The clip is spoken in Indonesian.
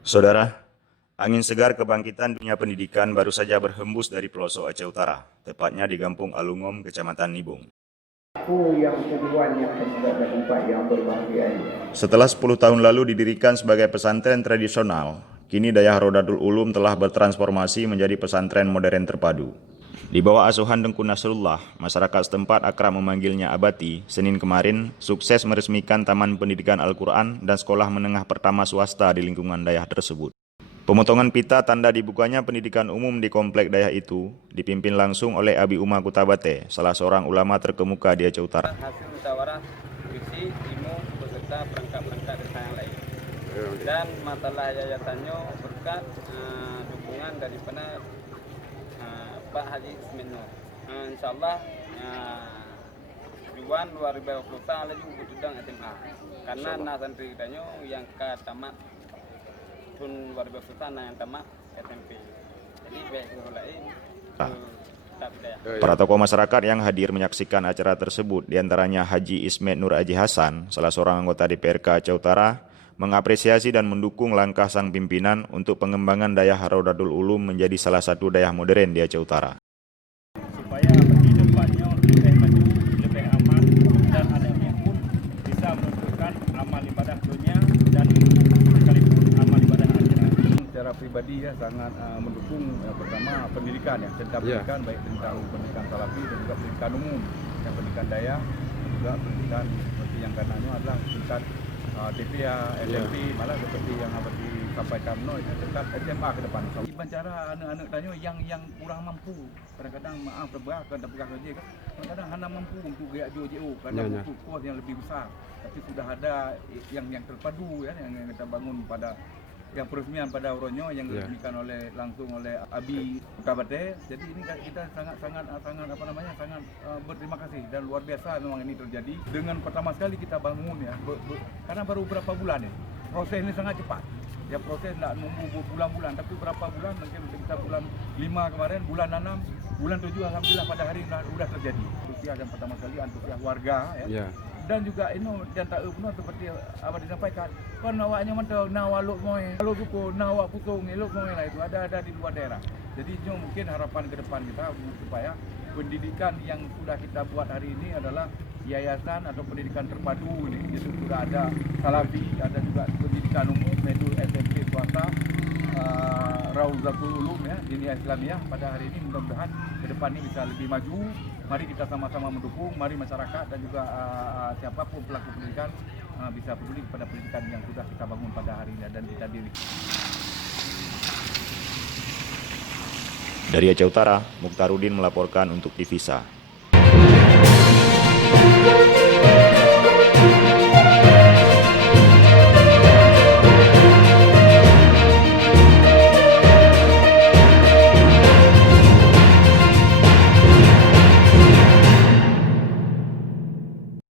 Saudara, angin segar kebangkitan dunia pendidikan baru saja berhembus dari pelosok Aceh Utara, tepatnya di Kampung Alungom, Kecamatan Nibung. Setelah 10 tahun lalu didirikan sebagai pesantren tradisional, kini Dayah Rodatul Ulum telah bertransformasi menjadi pesantren modern terpadu. Di bawah asuhan Tengku Nasrullah, masyarakat setempat akrab memanggilnya Abati, Senin kemarin sukses meresmikan Taman Pendidikan Al-Quran dan sekolah menengah pertama swasta di lingkungan Dayah tersebut. Pemotongan pita tanda dibukanya pendidikan umum di komplek Dayah itu dipimpin langsung oleh Abi Umar Kutabate, salah seorang ulama terkemuka di Aceh Utara. Hasil musyawarah visi, ilmu, beserta perangkat-perangkat desa yang lain. Dan masalah yayasannya berkat dukungan daripada Pak Haji Ismet Nur. InsyaAllah tujuan 2020 lagi bududang SMA. Karena santri kita yang ke tamat pun 2020 yang tamat SMP. Jadi baik lain para tokoh masyarakat yang hadir menyaksikan acara tersebut, diantaranya Haji Ismet Nur Haji Hasan, salah seorang anggota DPRK Aceh Utara, mengapresiasi dan mendukung langkah sang pimpinan untuk pengembangan Dayah Rodatul Ulum menjadi salah satu dayah modern di Aceh Utara. Supaya bagi depannya lebih maju, lebih aman, dan anaknya pun bisa menunjukkan amal ibadah dunia dan sekalipun amal ibadah akhirat. Secara pribadi ya sangat mendukung pertama pendidikan ya, tentang pendidikan baik tentang pendidikan salafi dan juga pendidikan umum, yang pendidikan dayah, juga pendidikan seperti yang kanannya adalah tingkat TPA, SMP, malah seperti yang apa disampaikan itu dekat SMA ke depan. Gimana cara anak-anak tanya yang kurang mampu, kadang-kadang maaf terberat saja kan, kadang-kadang hanya mampu untuk gaya JO, kadang untuk kos yang lebih besar, tapi sudah ada yang terpadu ya, yang kita bangun pada yang peresmian pada Oronyo yang diresmikan langsung oleh Abi Kutabate. Jadi ini kita sangat berterima kasih dan luar biasa memang ini terjadi. Dengan pertama sekali kita bangun ya, karena baru berapa bulan ya. Proses ini sangat cepat. Ya proses tidak nunggu bulan-bulan, tapi berapa bulan, mungkin kita bulan 5 kemarin, bulan 6, bulan 7 alhamdulillah pada hari ini sudah terjadi. Antusias yang pertama sekali antusias warga ya. Dan juga ini dan tak penuh seperti apa disampaikan, kan awaknya mentau nawaluk moe, kalau suku nawak putung elok moe lah, itu ada di luar daerah. Jadi itu mungkin harapan ke depan kita supaya pendidikan yang sudah kita buat hari ini adalah yayasan atau pendidikan terpadu ini. Itu sudah ada salafi, ada juga pendidikan umum, yaitu SMP swasta, Raudatul Ulum ya, Diniyah Islamiyah pada hari ini. Mudah-mudahan ke depan ini bisa lebih maju. Mari kita sama-sama mendukung, mari masyarakat dan juga siapapun pelaku pendidikan bisa peduli kepada pendidikan yang sudah kita bangun pada hari ini dan kita diri. Dari Aceh Utara, Mukhtarudin melaporkan untuk Divisa.